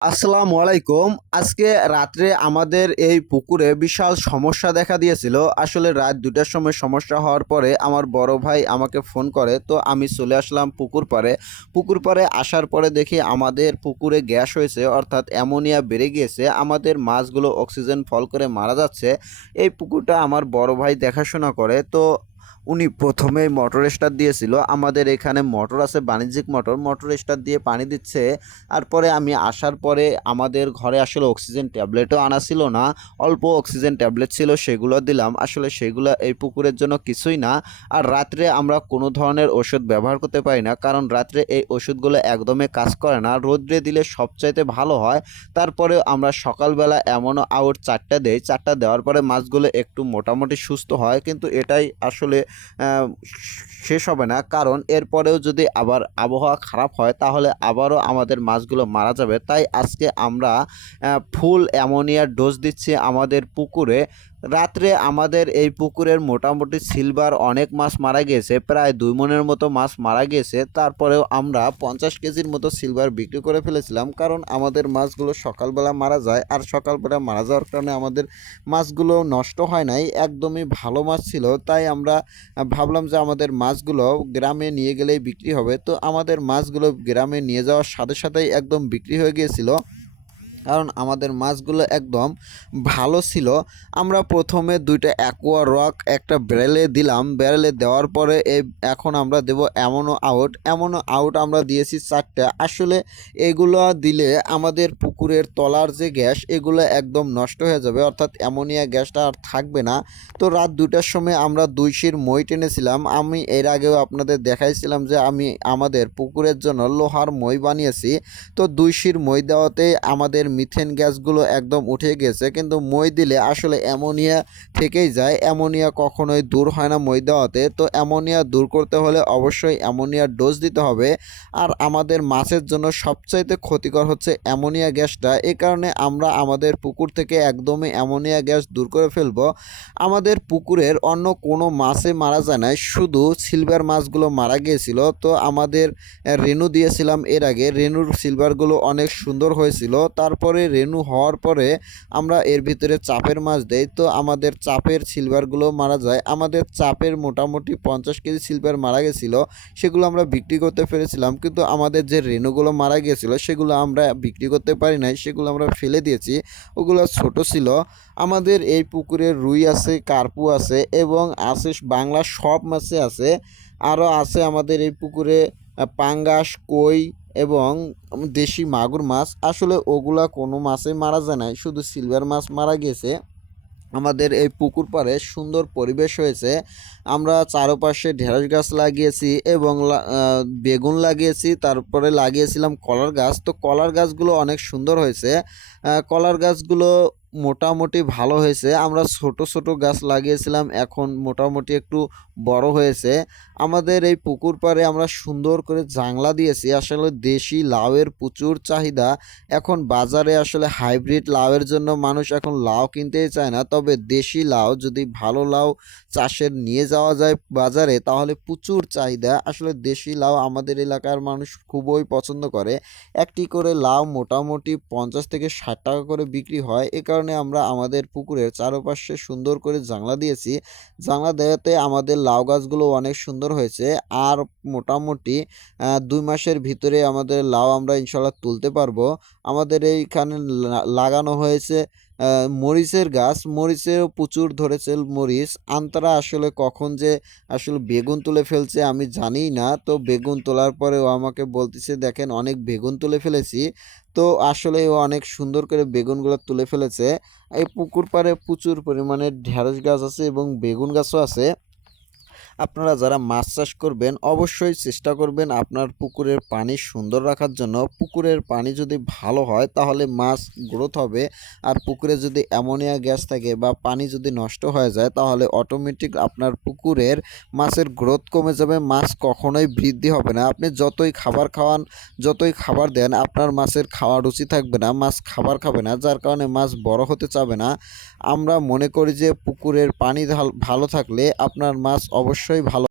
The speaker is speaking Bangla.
আসসালামু আলাইকুম। আজকে রাত্রে আমাদের এই পুকুরে বিশাল সমস্যা দেখা দিয়েছিল। আসলে রাত দুটার সময় সমস্যা হওয়ার পরে আমার বড় ভাই আমাকে ফোন করে, তো আমি চলে আসলাম পুকুর পাড়ে। পুকুর পাড়ে আসার পরে দেখি আমাদের পুকুরে গ্যাস হয়েছে, অর্থাৎ অ্যামোনিয়া বেড়ে গিয়েছে। আমাদের মাছগুলো অক্সিজেন ফল করে মারা যাচ্ছে। এই পুকুরটা আমার বড় ভাই দেখাশোনা করে, তো উনি প্রথমেই মোটর স্টার দিয়েছিল। আমাদের এখানে মোটর আছে, বাণিজ্যিক মোটর মোটর স্টার দিয়ে পানি দিচ্ছে। তারপরে আমি আসার পরে আমাদের ঘরে আসলে অক্সিজেন ট্যাবলেটও আনা ছিল না। অল্প অক্সিজেন ট্যাবলেট ছিল, সেগুলো দিলাম। আসলে সেগুলো এই পুকুরের জন্য কিছুই না। আর রাত্রে আমরা কোনো ধরনের ওষুধ ব্যবহার করতে পারি না, কারণ রাত্রে এই ওষুধগুলো একদমই কাজ করে না। রোদ্রে দিলে সবচাইতে ভালো হয়। তারপরে আমরা সকালবেলা এমনও আউট চারটা দেই। চারটা দেওয়ার পরে মাছগুলো একটু মোটামুটি সুস্থ হয়, কিন্তু এটাই আসলে শেষ হবে না। কারণ এরপরেও যদি আবার আবহাওয়া খারাপ হয়, তাহলে আবারও আমাদের মাছগুলো মারা যাবে। তাই আজকে আমরা ফুল অ্যামোনিয়ার ডোজ দিচ্ছি আমাদের পুকুরে। রাত্রে আমাদের এই পুকুরের মোটামুটি সিলভার অনেক মাছ মারা গিয়েছে, প্রায় দুই মনের মতো মাছ মারা গিয়েছে। তারপরেও আমরা পঞ্চাশ কেজির মতো সিলভার বিক্রি করে ফেলেছিলাম, কারণ আমাদের মাছগুলো সকালবেলা মারা যায় আর সকালবেলা মারা যাওয়ার কারণে আমাদের মাছগুলো নষ্ট হয় নাই, একদমই ভালো মাছ ছিল। তাই আমরা ভাবলাম যে আমাদের মাছগুলো গ্রামে নিয়ে গেলেই বিক্রি হবে। তো আমাদের মাছগুলো গ্রামে নিয়ে যাওয়ার সাথে সাথেই একদম বিক্রি হয়ে গিয়েছিল। কারণ আমাদের মাছগুলো একদম ভালো ছিল। আমরা প্রথমে দুইটা অ্যাকোয়া রক একটা ব্যারেলে দিলাম। ব্যারেলে দেওয়ার পরে এখন আমরা দেব এমনও আউট এমনও আউট আমরা দিয়েছি চারটা। আসলে এগুলো দিলে আমাদের পুকুরের তলার যে গ্যাস, এগুলো একদম নষ্ট হয়ে যাবে। অর্থাৎ অ্যামোনিয়া গ্যাসটা আর থাকবে না। তো রাত দুটার সময় আমরা দুই শির মই টেনেছিলাম। আমি এর আগেও আপনাদের দেখাইছিলাম যে আমি আমাদের পুকুরের জন্য লোহার মই বানিয়েছি। তো দুই শির মই দেওয়াতে আমাদের মিথেন গ্যাসগুলো একদম উঠে গেছে, কিন্তু মই দিলে আসলে অ্যামোনিয়া থেকেই যায়। অ্যামোনিয়া কখনোই দূর হয় না মই দেওয়াতে। তো অ্যামোনিয়া দূর করতে হলে অবশ্যই অ্যামোনিয়ার ডোজ দিতে হবে। আর আমাদের মাছের জন্য সবচাইতে ক্ষতিকর হচ্ছে অ্যামোনিয়া গ্যাসটা। এ কারণে আমরা আমাদের পুকুর থেকে একদমই অ্যামোনিয়া গ্যাস দূর করে ফেলব। আমাদের পুকুরের অন্য কোনো মাছে মারা যায় না শুধু সিলভার মাছগুলো মারা গিয়েছিল। তো আমাদের রেনু দিয়েছিলাম এর আগে। রেনুর সিলভারগুলো অনেক সুন্দর হয়েছিল। তারপরে রেনু হওয়ার পরে আমরা এর ভিতরে চাপের মাছ দেই। তো আমাদের চাপের সিলভারগুলো মারা যায়। আমাদের চাপের মোটামুটি পঞ্চাশ কেজি সিলভার মারা গেছিল। সেগুলো আমরা বিক্রি করতে পেরেছিলাম। কিন্তু আমাদের যে রেনুগুলো মারা গিয়েছিল, সেগুলো আমরা বিক্রি করতে পারি নাই। সেগুলো আমরা ফেলে দিয়েছি। ওগুলো ছোট ছিল। আমাদের এই পুকুরে রুই আছে, কার্পু আছে এবং আছে বাংলা সব মাছে আছে। আরও আছে আমাদের এই পুকুরে পাঙ্গাস, কই এবং দেশি মাগুর মাছ, আসলে ওগুলা কোনো মাছে মারা যায় নাই, শুধু সিলভার মাছ মারা গেছে। আমাদের এই পুকুর পাড়ে সুন্দর পরিবেশ হয়েছে। আমরা চারপাশে ঢেঁড়স গাছ লাগিয়েছি এবং বেগুন লাগিয়েছি, তারপরে লাগিয়েছিলাম কলার গাছ। তো কলার গাছগুলো অনেক সুন্দর হয়েছে। কলার গাছগুলো মোটামুটি ভালো হয়েছে। আমরা ছোট ছোট গাছ লাগিয়েছিলাম, এখন মোটামুটি একটু বড় হয়েছে। আমাদের এই পুকুর পাড়ে আমরা সুন্দর করে জাংলা দিয়েছি। আসলে দেশি লাউয়ের প্রচুর চাহিদা। এখন বাজারে আসলে হাইব্রিড লাউয়ের জন্য মানুষ এখন লাউ কিনতেই চায় না। তবে দেশি লাউ যদি ভালো লাউ চাষের নিয়ে যাওয়া যায় বাজারে, তাহলে প্রচুর চাহিদা। আসলে দেশি লাউ আমাদের এলাকার মানুষ খুবই পছন্দ করে। একটি করে লাউ মোটামুটি পঞ্চাশ থেকে ষাট টাকা করে বিক্রি হয়। এ কারণে আমরা আমাদের পুকুরের চারপাশে সুন্দর করে জানলা দিয়েছি। জানলা দেওয়াতে আমাদের লাউ গাছগুলো অনেক সুন্দর হয়েছে। আর মোটামুটি দুই মাসের ভিতরে আমাদের লাউ আমরা ইনশাল্লাহ তুলতে পারব। আমাদের এইখানে লাগানো হয়েছে মরিচের গাছ। মরিচেও প্রচুর ধরেছে মরিচ। আন্তরা আসলে কখন যে আসলে বেগুন তুলে ফেলছে আমি জানিই না। তো বেগুন তোলার পরে ও আমাকে বলতেছে, দেখেন, অনেক বেগুন তুলে ফেলেছি। তো আসলে ও অনেক সুন্দর করে বেগুনগুলো তুলে ফেলেছে। এই পুকুর পাড়ে প্রচুর পরিমাণে ঢেঁড়স গাছ আছে এবং বেগুন গাছও আছে। আপনারা যারা মাছ চাষ করবেন, অবশ্যই চেষ্টা করবেন আপনার পুকুরের পানি সুন্দর রাখার জন্য। পুকুরের পানি যদি ভালো হয়, তাহলে মাছ গ্রোথ হবে। আর পুকুরে যদি অ্যামোনিয়া গ্যাস থাকে বা পানি যদি নষ্ট হয়ে যায়, তাহলে অটোমেটিক আপনার পুকুরের মাছের গ্রোথ কমে যাবে। মাছ কখনোই বৃদ্ধি হবে না। আপনি যতই খাবার খাওয়ান, যতই খাবার দেন, আপনার মাছের খাওয়া রুচি থাকবে না। মাছ খাবার খাবে না, যার কারণে মাছ বড় হতে চাবে না। আমরা মনে করি যে পুকুরের পানি ভাল- থাকলে আপনার মাছ অবশ্যই ভালো